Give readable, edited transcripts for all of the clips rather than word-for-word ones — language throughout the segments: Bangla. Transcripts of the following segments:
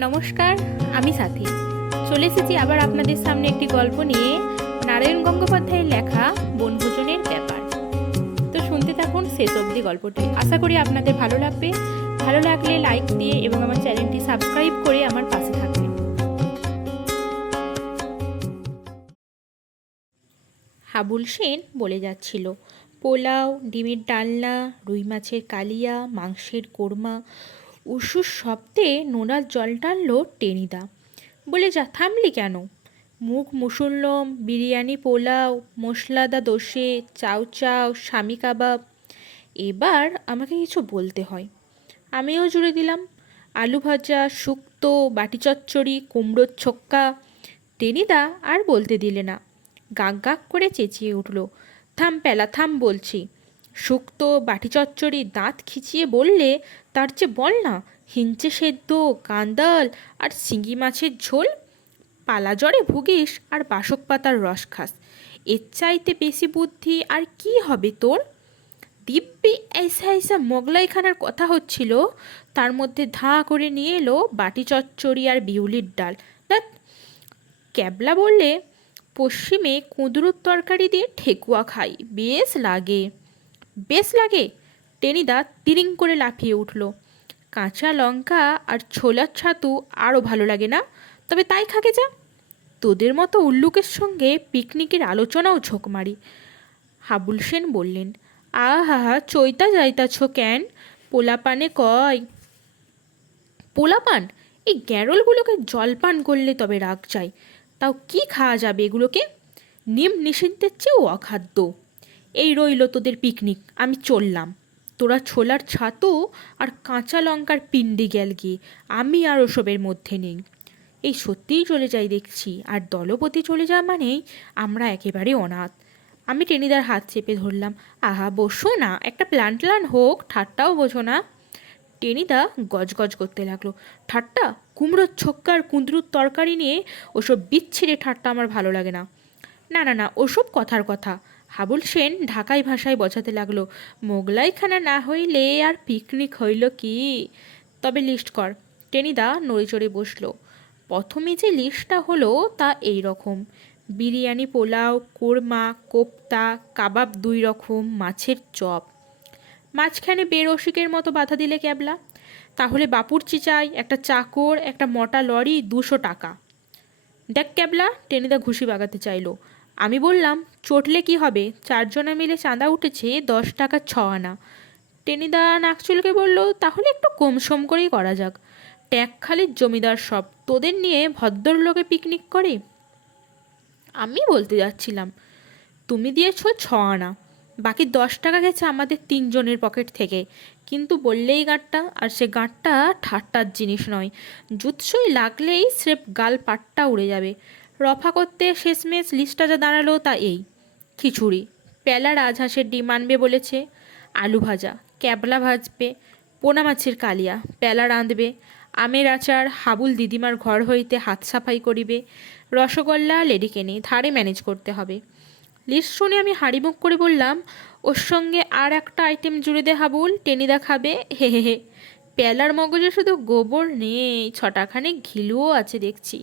নমস্কার, আমি সাথী। চলে এসেছি আবার আপনাদের সামনে একটি গল্প নিয়ে, নারায়ণ গঙ্গোপাধ্যায়ের লেখা বনভোজনের ব্যাপার। তো শুনতে থাকুন শেষ অবধি গল্পটি। আশা করি আপনাদের ভালো লাগবে। ভালো লাগলে লাইক দিয়ে এবং আমার চ্যানেলটি সাবস্ক্রাইব করে আমার পাশে থাকবেন। হাবুল সেন বলে যাচ্ছিল, পোলাও, ডিমের ডালনা, রুই মাছের কালিয়া, মাংসের কোরমা। উসুর শব্দে নোনার জল টানলো টেনিদা। বলে, যা থামলি কেন? মুখ মুসুল্লম, বিরিয়ানি, পোলাও, মশলাদা দোসে, চাউ চাউ, স্বামী কাবাব। এবার আমাকে কিছু বলতে হয়। আমিও জুড়ে দিলাম, আলু ভাজা, শুক্তো, বাটি চচ্চড়ি, কুমড়োর ছক্কা। টেনিদা আর বলতে দিলে না, গাক গাক করে চেঁচিয়ে উঠল, থাম পেলা থাম বলছি। শুক্তো, বাটি চচ্চড়ি দাঁত খিচিয়ে বললে, তার চেয়ে বল না হিঞ্চে সেদ্ধ, কাঁদাল আর শিঙি মাছের ঝোল। পালা জ্বরে ভুগিস আর বাসক পাতার রস খাস, এর চাইতে বেশি বুদ্ধি আর কি হবে তোর? দিব্যি ऐसा ऐसा মোগলাইখানার কথা হচ্ছিল, তার মধ্যে ধাঁ করে নিয়ে এলো বাটি চচ্চড়ি আর বিউলির ডাল। ধ্যাৎ। ক্যাবলা বললে, পশ্চিমে কুঁদরুর তরকারি দিয়ে ঠেকুয়া খাই, বেশ লাগে। বেশ লাগে? টেনিদা তিরিং করে লাফিয়ে উঠল। কাঁচা লঙ্কা আর ছোলার ছাতু আরও ভালো লাগে না? তবে তাই খাকে যা। তোদের মতো উল্লুকের সঙ্গে পিকনিকের আলোচনাও ঝোঁক মারি। হাবুল সেন বললেন, আহা চৈতা যাইতাছ কেন? পোলাপানে কয়। পোলাপান? এই গ্যারলগুলোকে জলপান করলে তবে রাগ যায়। তাও কি খাওয়া যাবে এগুলোকে? নিম নিষিদ্ধের চেয়েও অখাদ্য। এই রইল তোদের পিকনিক, আমি চললাম। তোরা ছোলার ছাতু আর কাঁচা লঙ্কার পিণ্ডি গেল গিয়ে, আমি আর ওসবের মধ্যে নেই। এই সত্যিই চলে যাই দেখছি, আর দলপতি চলে যাওয়া মানেই আমরা একেবারে অনাথ। আমি টেনিদার হাত চেপে ধরলাম। আহা বসো না, একটা প্ল্যান ট্যান হোক, ঠাট্টাও বোঝো না। টেনিদা গজগজ করতে লাগলো, ঠাট্টা? কুমড়োর ছক্কার কুঁদরুর তরকারি নিয়ে ওসব বিচ্ছিরে ঠাট্টা আমার ভালো লাগে না। না না না, ওসব কথার কথা। হাবুল সেন ঢাকাই ভাষায় বোঝাতে লাগলো, মোগলাইখানা না হইলে আর পিকনিক হইল কি? তবে লিস্ট কর। টেনিদা নড়ে চড়ে বসলো। প্রথমে যে লিস্টটা হলো তা এই রকম: বিরিয়ানি, পোলাও, কোরমা, কোপ্তা, কাবাব 2 রকম, মাছের চপ। মাঝখানে বেরসিকের মতো বাধা দিলে ক্যাবলা, তাহলে বাপুরচি চাই, একটা চাকর, একটা মোটা লরি, 200 টাকা। দেখ ক্যাবলা, টেনিদা ঘুষি বাগাতে চাইলো। আমি বললাম, চটলে কি হবে, 4 জনে মিলে চাঁদা উঠেছে 10 টাকা 6 আনা। টেনিদা নাকচুলকে বলল, তাহলে একটু কমসম করেই করা যাক। ট্যাঁকখালির জমিদার সব, তোদের নিয়ে ভদ্রলোকে পিকনিক করে। আমি বলতে যাচ্ছিলাম, তুমি দিয়েছ 6 আনা, বাকি 10 টাকা গেছে আমাদের 3 জনের পকেট থেকে। কিন্তু বললেই গাঁটটা, আর সে গাঁটটা ঠাট্টার জিনিস নয়। জুৎসই লাগলেই স্রেফ গাল পাট্টা উড়ে যাবে। রফা করতে শেষমেশ লিস্টটা যা দাঁড়ালো তা এই: খিচুড়ি, পেলা রাজহাঁসের ডিম আনবে বলেছে, আলু ভাজা, ক্যাবলা ভাজবে, পোনা মাছের কালিয়া, পেলা রাঁধবে, আমের আচার হাবুল দিদিমার ঘর হইতে হাত সাফাই করিবে, রসগোল্লা লেডিকেনে ধারে ম্যানেজ করতে হবে। লিস্ট শুনে আমি হাড়িমুখ করে বললাম, ওর সঙ্গে আর একটা আইটেম জুড়ে দে হাবুল, টেনিদা খাবে, হে হে হে। পেলার মগজে শুধু গোবর নেই, 6টাখানে ঘিলুও আছে দেখছি।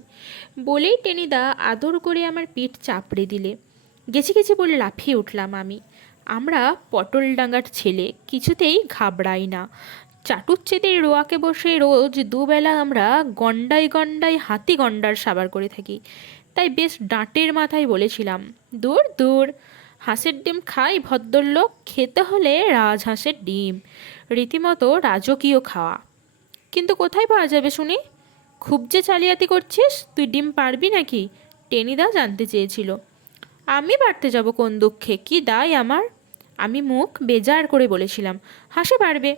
বলেই টেনিদা আদর করে আমার পিঠ চাপড়ে দিলে। গেছি গেছি বলে লাফিয়ে উঠলাম আমি। আমরা পটলডাঙ্গার ছেলে, কিছুতেই ঘাবড়াই না। চাটুচ্ছেদের রোয়াকে বসে রোজ দুবেলা আমরা গন্ডায় গন্ডায় হাতি গন্ডার সাবার করে থাকি। তাই বেশ ডাঁটের মাথায় বলেছিলাম, দূর দূর, হাঁসের ডিম খাই ভদ্রলোক, খেতে হলে রাজহাঁসের ডিম, রীতিমতো রাজকীয় খাওয়া। কিন্তু কোথায় পাওয়া যাবে শুনি? খুব যে জালিয়াতি করছিস, তুই ডিম পারবি নাকি? টেনিদা জানতে চেয়েছিল। আমি পারতে যাব কোন দুঃখে, কি দায় আমার? আমি মুখ বেজার করে বলেছিলাম, হাঁসে পারবে।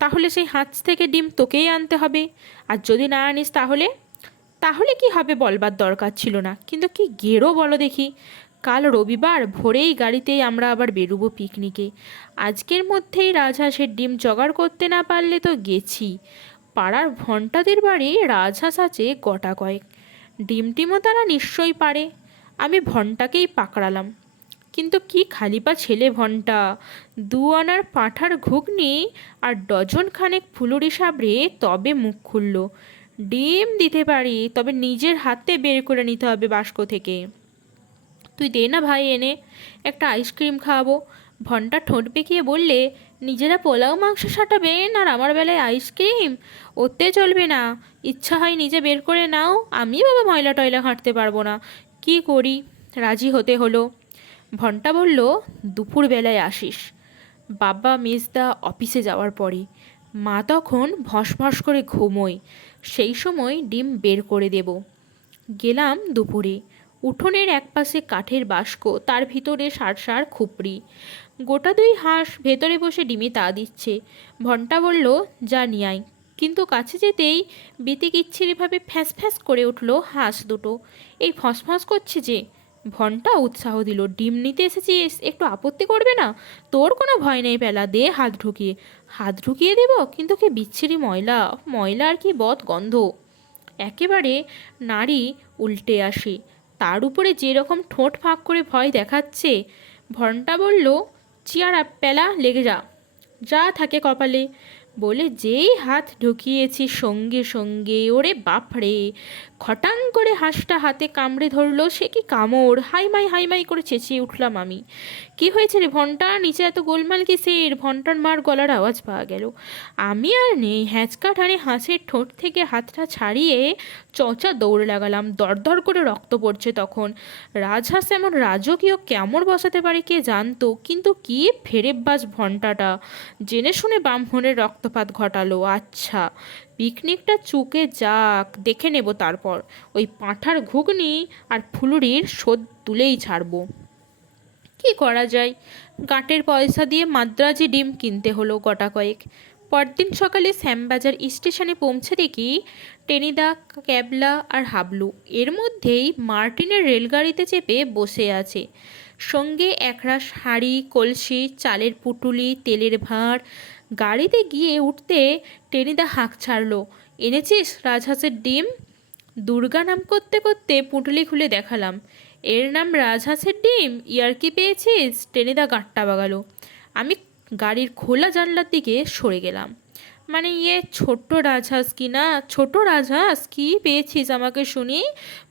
তাহলে সেই হাঁস থেকে ডিম তোকেই আনতে হবে, আর যদি না আনিস তাহলে? তাহলে কি হবে বলবার দরকার ছিল না, কিন্তু কি গেরো বলো দেখি। কাল রবিবার ভোরেই গাড়িতেই আমরা আবার বেরোবো পিকনিকে। আজকের মধ্যেই রাজহাঁসের ডিম জোগাড় করতে না পারলে তো গেছি। পাড়ার ভন্টাদের বাড়ি রাজহাঁস আছে গোটা কয়েক, ডিম টিমও তারা নিশ্চয়ই পারে। আমি ভন্টাকেই পাকড়ালাম। কিন্তু কি খালিপা ছেলে ভন্টা! 2 আনার পাঁঠার ঘুগনি আর ডজন খানেক ফুলুরি সাবড়ে তবে মুখ খুলল। ডিম দিতে পারি, তবে নিজের হাতে বের করে নিতে হবে বাস্ক থেকে। তুই দে না ভাই এনে, একটা আইসক্রিম খাওয়াবো। ভনটা ঠোঁট বেঁকিয়ে বললে, নিজেরা পোলাও মাংস সাঁটাবেন আর আমার বেলায় আইসক্রিম? ওতে চলবে না। ইচ্ছা হয় নিজে বের করে নাও, আমি বাবা ময়লা টয়লা ঘাঁটতে পারবো না। কি করি? রাজি হতে হলো। ভনটা বলল, দুপুরবেলায় আসিস, বাবা মেজদা অফিসে যাওয়ার পরে। মা তখন ভস ভস করে ঘুমোয়, সেই সময় ডিম বের করে দেব। গেলাম দুপুরে। উঠোনের একপাশে কাঠের বাস্ক, তার ভিতরে সার সার খুপড়ি। গোটা দুই হাঁস ভেতরে বসে ডিমে তা দিচ্ছে। ভন্টা বলল, যা নিয়ে আয়। কিন্তু কাছে যেতেই বিতিকিচ্ছিরিভাবে ফ্যাঁস ফ্যাঁস করে উঠল হাঁস দুটো। এই ফসফস করছে যে। ভন্টা উৎসাহ দিল, ডিম নিতে এসেছিস, একটু আপত্তি করবে না? তোর কোনো ভয় নেই পেলা, দে হাত ঢুকিয়ে। হাত ঢুকিয়ে দেব? কিন্তু কি বিচ্ছিরি ময়লা, ময়লা আর কি বদ গন্ধ। একেবারে নাড়ি উল্টে আসে। তার উপরে যেরকম ঠোঁট ফাঁক করে ভয় দেখাচ্ছে। ভন্টা বলল, চিয়ার আপ পেলা, লেগে যা, যা থাকে কপালে। বলে যেই হাত ঢুকিয়েছি সঙ্গে সঙ্গে, ওরে বাপরে, খটাং করে হাঁসটা হাতে কামড়ে ধরলো। সে কি কামড়! হাইমাই করে চেঁচিয়ে উঠলাম আমি। কি হয়েছে রে ভন্টা, নিচে এত গোলমাল কিসের? ভন্টার মার গলার আওয়াজ পাওয়া গেল। আমি আর নেই, হ্যাঁচকা টানে হাঁসের ঠোঁট থেকে হাতটা ছাড়িয়ে চঁচা দৌড় লাগালাম। দরদর করে রক্ত পড়ছে তখন। রাজহাঁস এমন রাজকীয় কেমন বসাতে পারে কে জানতো, কিন্তু কি ফেরেববাজ ভন্টাটা! জেনে শুনে ব্রাহ্মণের রক্তপাত ঘটালো। আচ্ছা, পিকনিকটা চুকে যাক, দেখে নেব তারপর। ওই পাঁঠার ঘুগনি আর ফুলুরির শোধ তুলেই ছাড়বো। কি করা যায়? গাঁটের পয়সা দিয়ে মাদ্রাজি ডিম কিনতে হলো গোটা কয়েক। পরদিন সকালে শ্যামবাজার স্টেশনে পৌঁছে দেখি টেনিদা, ক্যাবলা আর হাবলু এর মধ্যেই মার্টিনের রেলগাড়িতে চেপে বসে আছে। সঙ্গে একরাশ হাঁড়ি, কলসি, চালের পুটুলি, তেলের ভাঁড়। গাড়িতে গিয়ে উঠতে টেনিদা হাঁক ছাড়লো, এনেছিস রাজহাঁসের ডিম? দুর্গা নাম করতে করতে পুঁটুলি খুলে দেখালাম। এর নাম রাজহাঁসের ডিম? ইয়ার্কি পেয়েছিস? টেনিদা গাঁটটা বাগালো। আমি গাড়ির খোলা জানলার দিকে সরে গেলাম। মানে ছোট্ট রাজহাঁস কি না? ছোট রাজহাঁস কি পেয়েছিস আমাকে শুনি?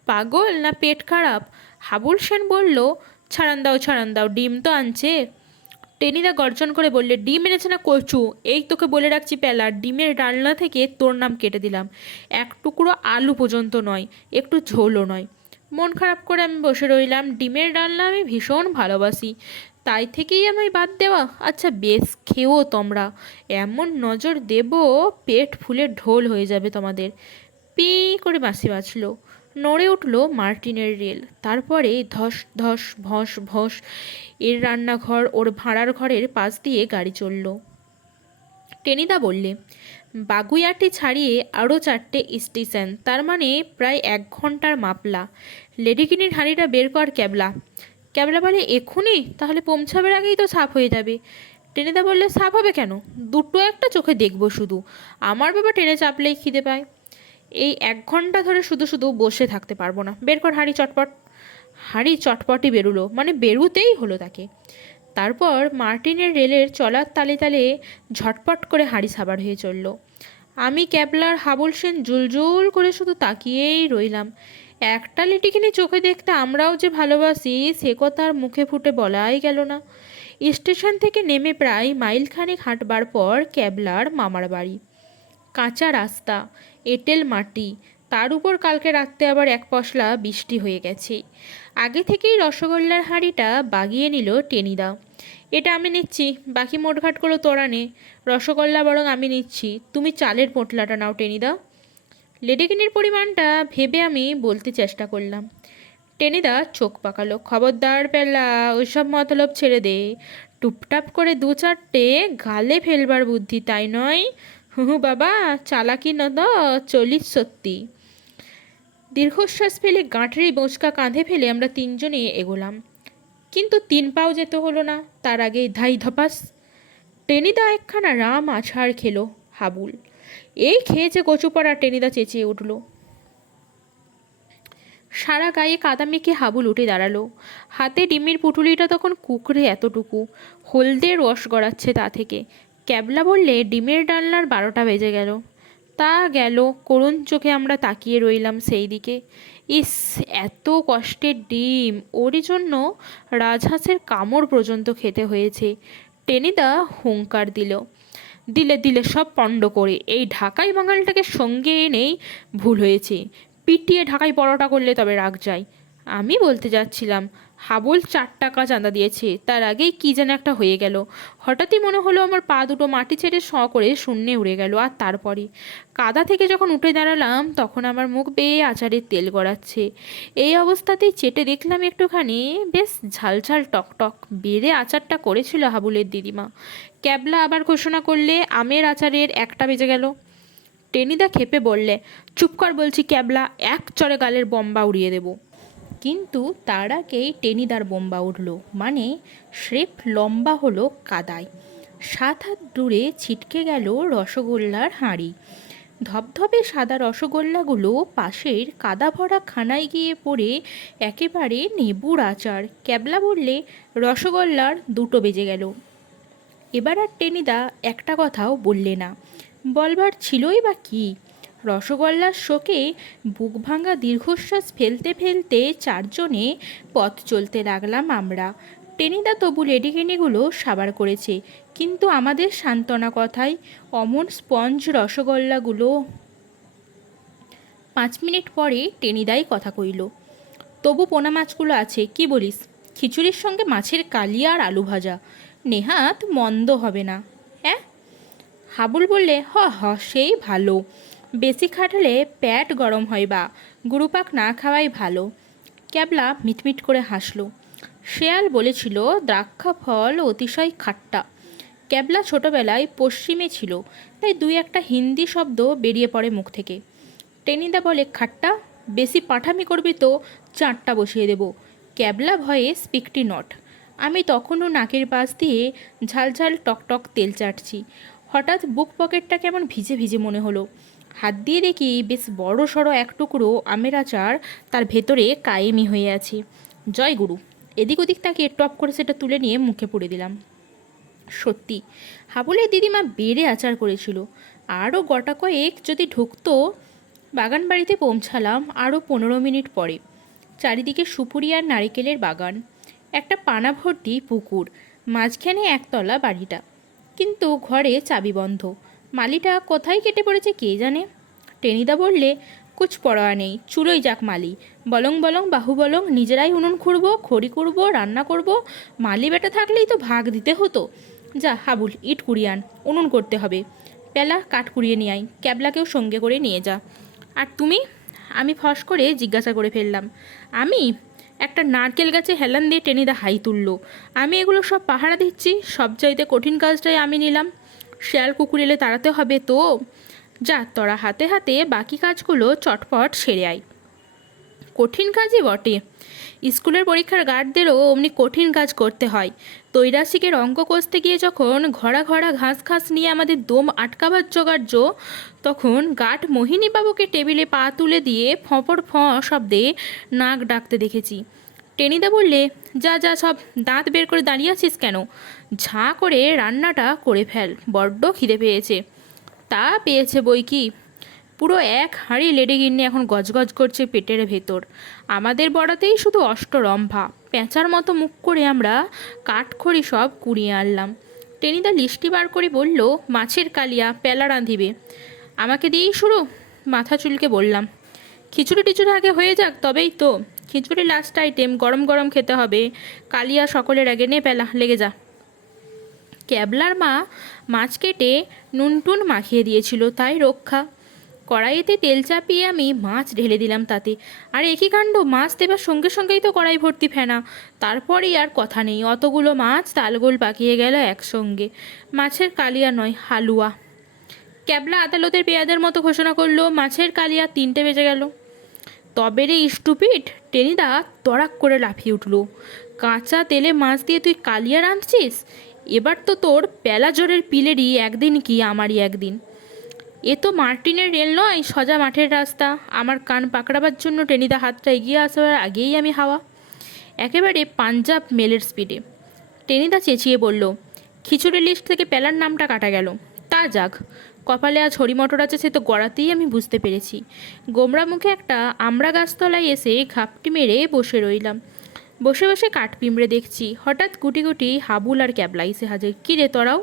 পাগল না পেট খারাপ? হাবুল সেন বলল, ছাড়ান দাও, ডিম তো আনছে। টেনিদা গর্জন করে বললে, ডিম এনেছে না কচু? এই তোকে বলে রাখছি পেলা, ডিমের ডালনা থেকে তোর নাম কেটে দিলাম। এক টুকরো আলু পর্যন্ত নয়, একটু ঝোলও নয়। মন খারাপ করে আমি বসে রইলাম। ডিমের ডালনা আমি ভীষণ ভালোবাসি, তাই থেকেই আমায় বাদ দেওয়া। আচ্ছা বেশ, খেও তোমরা। এমন নজর দেব, পেট ফুলে ঢোল হয়ে যাবে তোমাদের। পি করে বাঁশি বাজল। নড়ে উঠল মার্টিনের রেল। তারপরে ধস ধস ভস ভস এর রান্নাঘর, ওর ভাড়ার ঘরের পাশ দিয়ে গাড়ি চলল। টেনিদা বললে, বাগুইয়াটি ছাড়িয়ে আরও 4টে স্টেশন, তার মানে প্রায় 1 ঘন্টার মাপলা। লেডিকিনির হাঁড়িটা বের কর ক্যাবলা। ক্যাবলা বলে, এক্ষুনি? তাহলে পৌঁছাবার আগেই তো সাফ হয়ে যাবে। টেনিদা বললে, সাফ হবে কেন? দুটো একটা চোখে দেখবো শুধু। আমার বাবা ট্রেনে চাপলেই খিদে পায়। এই 1 ঘন্টা ধরে শুধু শুধু বসে থাকতে পারবো না। বের কর হাঁড়ি চটপট। হাঁড়ি চটপটই বেরুলো, মানে বেরুতেই হলো তাকে। তারপর মার্টিনের রেলের চলার তালে তালে ঝটপট করে হাঁড়ি সাবার হয়ে চলল। আমি ক্যাবলার হাবুল সেন জুলজুল করে শুধু তাকিয়েই রইলাম। একটা লিটিকিনি চোখে দেখতে আমরাও যে ভালোবাসি, সে কথা আর মুখে ফুটে বলাই গেল না। স্টেশন থেকে নেমে প্রায় মাইলখানেক হাঁটবার পর ক্যাবলার মামার বাড়ি। কাঁচা রাস্তা, এঁটেল মাটি, তার উপর কালকে রাত্রে আবার এক পশলা বৃষ্টি হয়ে গেছে। আগে থেকেই রসগোল্লার হাঁড়িটা বাগিয়ে নিল টেনিদা। এটা আমি নিচ্ছি, বাকি মোটঘাটগুলো তোরা নে। রসগোল্লা বরং আমি নিচ্ছি, তুমি চালের পোঁটলাটা নাও টেনিদা। লেডিকিনির পরিমাণটা ভেবে আমি বলতে চেষ্টা করলাম। টেনিদা চোখ পাকালো। খবরদার পেলা, ওইসব মতলব ছেড়ে দে। টুপটাপ করে 2-4টে গালে ফেলবার বুদ্ধি, তাই নয়? হু বাবা, চালাকি ন তো, চলিস সত্যি। দীর্ঘশ্বাস ফেলে গাঁটরি বোঁচকা কাঁধে ফেলে আমরা 3জনে এগোলাম। কিন্তু 3 পাও যেতে হলো না, তার আগেই ধাই ধপাস। টেনিদা একখানা রাম আছাড় খেলো। হাবুল এই খেয়েছে কচুপাড়া, টেনিদা চেঁচিয়ে উঠল। সারা গায়ে কাদা মেখে হাবুল উঠে দাঁড়ালো। হাতে ডিমের পুটুলিটা তখন কুকড়ে এতটুকু, হলদে রস গড়াচ্ছে তা থেকে। ক্যাবলা বললে, ডিমের ডালনার 12টা বেজে গেল। তা গেল, করুণ চোখে আমরা তাকিয়ে রইলাম সেই দিকে। ইস, এত কষ্টের ডিম, ওরই জন্য রাজহাঁসের কামড় পর্যন্ত খেতে হয়েছে। টেনিদা হুঙ্কার দিল, দিলে দিলে সব পণ্ড করে, এই ঢাকাই বাঙালটাকে সঙ্গে এনেই ভুল হয়েছে। পিটিয়ে ঢাকাই পরোটা করলে তবে রাগ যায়। আমি বলতে যাচ্ছিলাম, হাবুল 4 টাকা চাঁদা দিয়েছে, তার আগেই কি যেন একটা হয়ে গেল। হঠাৎই মনে হলো আমার পা দুটো মাটি ছেড়ে করে শূন্যে উড়ে গেল। আর তারপরে কাদা থেকে যখন উঠে দাঁড়ালাম তখন আমার মুখ বেয়ে আচারের তেল গড়াচ্ছে। এই অবস্থাতেই চেটে দেখলাম একটুখানি, বেশ ঝালঝাল টকটক বেড়ে আচারটা করেছিল হাবুলের দিদিমা। ক্যাবলা আবার ঘোষণা করলে আমের আচারের 1টা বেজে গেল। টেনিদা খেপে বললে, চুপ কর বলছি ক্যাবলা, এক চড়ে গালের বম্বা উড়িয়ে দেব। কিন্তু তার আগেই টেনিদার বোম্বা উঠল, মানে স্রেফ লম্বা হলো কাদায়। 7 হাত দূরে ছিটকে গেল রসগোল্লার হাঁড়ি। ধবধবে সাদা রসগোল্লাগুলো পাশের কাদা ভরা খানায় গিয়ে পড়ে একেবারে নেবুর আচার। ক্যাবলা বললে, রসগোল্লার 2টো বেজে গেল। এবার আর টেনিদা একটা কথাও বললে না। বলবার ছিলই বা কি? রসগোল্লার শোকে বুক ভাঙা দীর্ঘশ্বাস ফেলতে ফেলতে 4জনে পথ চলতে লাগলাম আমরা। টেনিদা তবু লেডিকেনিগুলো সাবার করেছে, কিন্তু আমাদের সান্ত্বনা কথায় অমন স্পঞ্জ রসগোল্লাগুলো। 5 মিনিট পরে টেনিদাই কথা কইল, তবু পোনা মাছগুলো আছে, কি বলিস? খিচুড়ির সঙ্গে মাছের কালিয়া আর আলু ভাজা, নেহাত মন্দ হবে না। হ্যাঁ, হাবুল বললে, হ হ, সেই ভালো। বেশি খাটলে পেট গরম হয় বা, গুরুপাক না খাওয়াই ভালো। ক্যাবলা মিটমিট করে হাসল। শেয়াল বলেছিল দ্রাক্ষা ফল অতিশয় খাট্টা। ক্যাবলা ছোটবেলায় পশ্চিমে ছিল, তাই 2-1টা হিন্দি শব্দ বেরিয়ে পড়ে মুখ থেকে। টেনিদা বলে, খাট্টা? বেশি পাঠামি করবি তো 4টা বসিয়ে দেব। ক্যাবলা ভয়ে স্পিকটি নট। আমি তখনও নাকের পাশ দিয়ে ঝালঝাল টকটক তেল চাটছি। হঠাৎ বুক পকেটটা কেমন ভিজে ভিজে মনে হলো। হাত দিয়ে দেখি বেশ বড় সড়ো এক টুকরো আমের আচার তার ভেতরে কায়েমি হয়ে আছে। জয় গুরু! এদিক ওদিক তাকিয়ে টপ করে সেটা তুলে নিয়ে মুখে পুড়ে দিলাম। সত্যি, হাবুলের দিদিমা বেড়ে আচার করেছিল। আরও গোটা কয়েক যদি ঢুকতো। বাগান বাড়িতে পৌঁছালাম আরও 15 মিনিট পরে। চারিদিকে সুপুরি আর নারিকেলের বাগান, একটা পানা ভর্তি পুকুর, মাঝখানে একতলা বাড়িটা। কিন্তু ঘরে চাবি বন্ধ। মালিটা কোথায় কেটে পড়েছে কে জানে। টেনিদা বললে, কুছ পরোয়া নেই, চুলোই যাক মালি। বলং বলং বাহু বলং, নিজেরাই উনুন খুঁড়বো, খড়ি কুড়বো, রান্না করব। মালি বেটা থাকলেই তো ভাগ দিতে হতো। যা হাবুল, ইট কুড়িয়ে আন, উনুন করতে হবে। পেলা, কাঠ কুড়িয়ে নিয়ে আয়, ক্যাবলাকেও সঙ্গে করে নিয়ে যা। আর তুমি? আমি ফস করে জিজ্ঞাসা করে ফেললাম। আমি? একটা নারকেল গাছে হেলান দিয়ে টেনিদা হাই তুলল। আমি এগুলো সব পাহারা দিচ্ছি, সবচাইতে কঠিন কাজটাই আমি নিলাম। শেয়াল কুকুর এলে তাড়াতে হবে তো। যা, তোরা হাতে হাতে বাকি কাজগুলো চটপট সেরে আয়। কঠিন কাজই বটে। স্কুলের পরীক্ষার গার্ডদেরও অমনি কঠিন কাজ করতে হয়। তৈরাসিকের অঙ্ক কষতে গিয়ে যখন ঘরা ঘরা ঘাস ঘাস নিয়ে আমাদের দম আটকাবার জোগাড়, তখন গার্ড মোহিনীবাবুকে টেবিলে পা তুলে দিয়ে ফঁপড় ফঁ শব্দে নাক ডাকতে দেখেছি। টেনিদা বললে, যা যা, সব দাঁত বের করে দাঁড়িয়ে আছিস কেন? ঝাঁ করে রান্নাটা করে ফেল, বড্ড খিদে পেয়েছে। তা পেয়েছে বই কি, পুরো এক হাঁড়ি লেডিগিন্নি এখন গজগজ করছে পেটের ভেতর। আমাদের বড়াতেই শুধু অষ্টরম্ভা। প্যাঁচার মতো মুখ করে আমরা কাঠখড়ি সব কুড়িয়ে আনলাম। টেনিদা লিস্টি বার করে বলল, মাছের কালিয়া, পেলা রাঁধিবে। আমাকে দিয়েই শুরু? মাথা চুলকে বললাম, খিচুড়ি টিচুড়ি আগে হয়ে যাক তবেই তো। খিচুড়ি লাস্ট আইটেম, গরম গরম খেতে হবে। কালিয়া সকলের আগে, নে পেলা, লেগে যা। ক্যাবলার মা মাছ কেটে নুন টুন মাখিয়ে দিয়েছিল, তাই রক্ষা। কড়াইতে তেল চাপিয়ে আমি মাছ ঢেলে দিলাম তাতে। আর একই কাণ্ড, মাছ দেবার সঙ্গে সঙ্গেই তো কড়াই ভর্তি ফেনা। তারপরেই আর কথা নেই, অতগুলো মাছ তালগোল পাকিয়ে গেল একসঙ্গে। মাছের কালিয়া নয়, হালুয়া। ক্যাবলা আদালতের পেয়াদের মতো ঘোষণা করলো, মাছের কালিয়া 3টে বেজে গেল। তবে রে স্টুপিড! টেনিদা তড়াক করে লাফিয়ে উঠল। কাঁচা তেলে মাছ দিয়ে তুই কালিয়া রাঁধছিস? এবার তো তোর পেলা জোরের পিলেরই একদিন কি আমারই একদিন। এ তো মার্টিনের রেল নয়, সোজা মাঠের রাস্তা। আমার কান পাকড়াবার জন্য টেনিদা হাতটা এগিয়ে আসবার আগেই আমি হাওয়া, একেবারে পাঞ্জাব মেলের স্পিডে। টেনিদা চেঁচিয়ে বলল, খিচুড়ি লিস্ট থেকে পেলার নামটা কাটা গেল। তা যাক, কপালে আজ হরিমটর আছে সে তো গড়াতেই আমি বুঝতে পেরেছি। গোমরা মুখে একটা আমড়া গাছতলায় এসে ঘাপটি মেরে বসে রইলাম। বসে বসে কাঠ পিঁমড়ে দেখছি। হঠাৎ গুটি গুটি হাবুল আর ক্যাবলা এসে হাজির। কী রে তোরাও?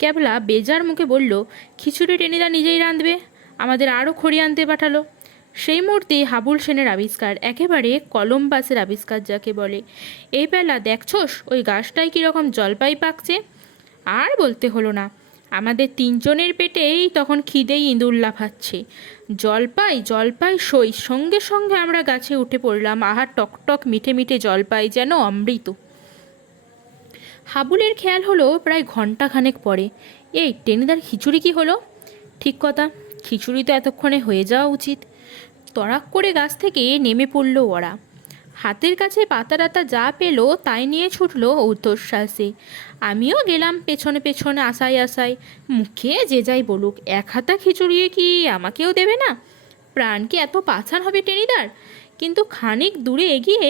ক্যাবলা বেজার মুখে বলল, খিচুড়ি টেনিদা নিজেই রাঁধবে, আমাদের আরও খড়ি আনতে পাঠালো। সেই মুহূর্তে হাবুল সেনের আবিষ্কার, একেবারে কলম্বাসের আবিষ্কার যাকে বলে। এই বেলা দেখছোস ওই গাছটায় কীরকম জলপাই পাকছে। আর বলতে হলো না, আমাদের তিনজনের পেটেই তখন খিদেই ইঁদুর লাফাচ্ছে। জলপাই জলপাই সই, সঙ্গে সঙ্গে আমরা গাছে উঠে পড়লাম। আহা, টকটক মিঠে মিঠে জলপাই, যেন অমৃত। হাবুলের খেয়াল হলো প্রায় ঘন্টাখানেক পরে, এই টেনিদার খিচুড়ি কি হলো? ঠিক কথা, খিচুড়ি তো এতক্ষণে হয়ে যাওয়া উচিত। তড়াক করে গাছ থেকে নেমে পড়ল ওরা। হাতের কাছে পাতা যা পেল তাই নিয়ে ছুটল ঊর্ধ্বশ্বাসে। আমিও গেলাম পেছনে পেছনে, আশায় আশায়। মুখে যে যাই বলুক, এক হাতা খিচুড়িয়ে কি আমাকেও দেবে না? প্রাণ কি এত পাছার হবে টেনিদার? কিন্তু খানিক দূরে এগিয়ে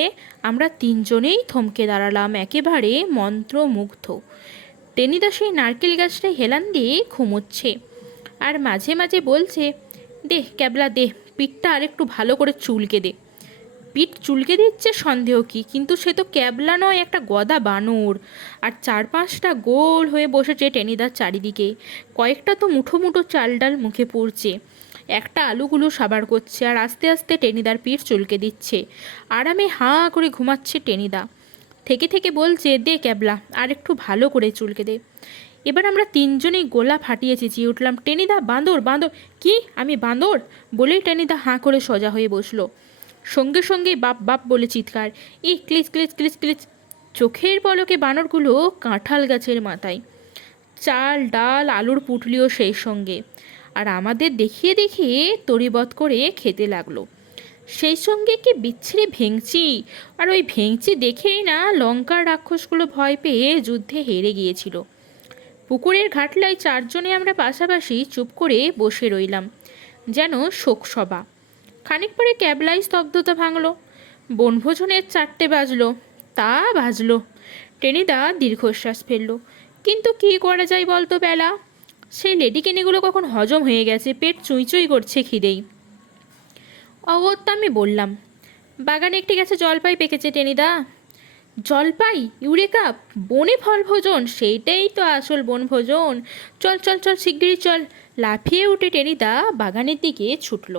আমরা তিনজনেই থমকে দাঁড়ালাম, একেবারে মন্ত্রমুগ্ধ। টেনিদা সেই নারকেল গাছটায় হেলান দিয়ে ঘুমোচ্ছে, আর মাঝে মাঝে বলছে, দে ক্যাবলা দে, পিঠটা আর একটু ভালো করে চুলকে দে। পিঠ চুলকে দিচ্ছে সন্দেহ কি, কিন্তু সে তো ক্যাবলা নয়, একটা গদা বানর। আর 4-5টা গোল হয়ে বসেছে টেনিদার চারিদিকে। কয়েকটা তো মুঠো মুঠো চাল ডাল মুখে পড়ছে। একটা আলুগুলো সাবার করছে, আর আস্তে আস্তে টেনিদার পিঠ চুলকে দিচ্ছে। আরামে হাঁ করে ঘুমাচ্ছে টেনিদা। থেকে থেকে বলছে, দে ক্যাবলা আর একটু ভালো করে চুলকে দে। এবার আমরা তিনজনেই গোলা ফাটিয়ে চেঁচিয়ে উঠলাম, টেনিদা বাঁদর বাঁদর! কি আমি বাঁদর? বলেই টেনিদা হাঁ করে সোজা হয়ে বসলো। সঙ্গে সঙ্গেই বাপ বাপ বলে চিৎকার, ই ক্লিচ ক্লিচ ক্লিচ ক্লিচ। চোখের পলকে বানরগুলো কাঁঠাল গাছের মাথায়। চাল ডাল আলুর পুটলিও সেই সঙ্গে। আর আমাদের দেখিয়ে দেখিয়ে তরিবধ করে খেতে লাগলো। সেই সঙ্গে কি বিচ্ছিরি ভেঙচি। আর ওই ভেঙচি দেখেই না লঙ্কার রাক্ষসগুলো ভয় পেয়ে যুদ্ধে হেরে গিয়েছিল। পুকুরের ঘাটলায় চারজনে আমরা পাশাপাশি চুপ করে বসে রইলাম, যেন শোকসভা। খানিক পরে ক্যাবলাই স্তব্ধতা ভাঙল। বনভোজনের 4টে বাজলো। তা বাজলো। টেনিদা দীর্ঘশ্বাস ফেলল। কিন্তু কি করা যায় বলতো বেলা? সেই লেডিকেনিগুলো কখন হজম হয়ে গেছে, পেট চুঁই করছে খিদেই। অগত্যা আমি বললাম, বাগানে একটি গাছে জলপাই পেকেছে টেনিদা। জলপাই? ইউরেকা! বনে ফল ভোজন, সেইটাই তো আসল বনভোজন। চল চল চল শিগগিরই চল। লাফিয়ে উঠে টেনিদা বাগানের দিকে ছুটল।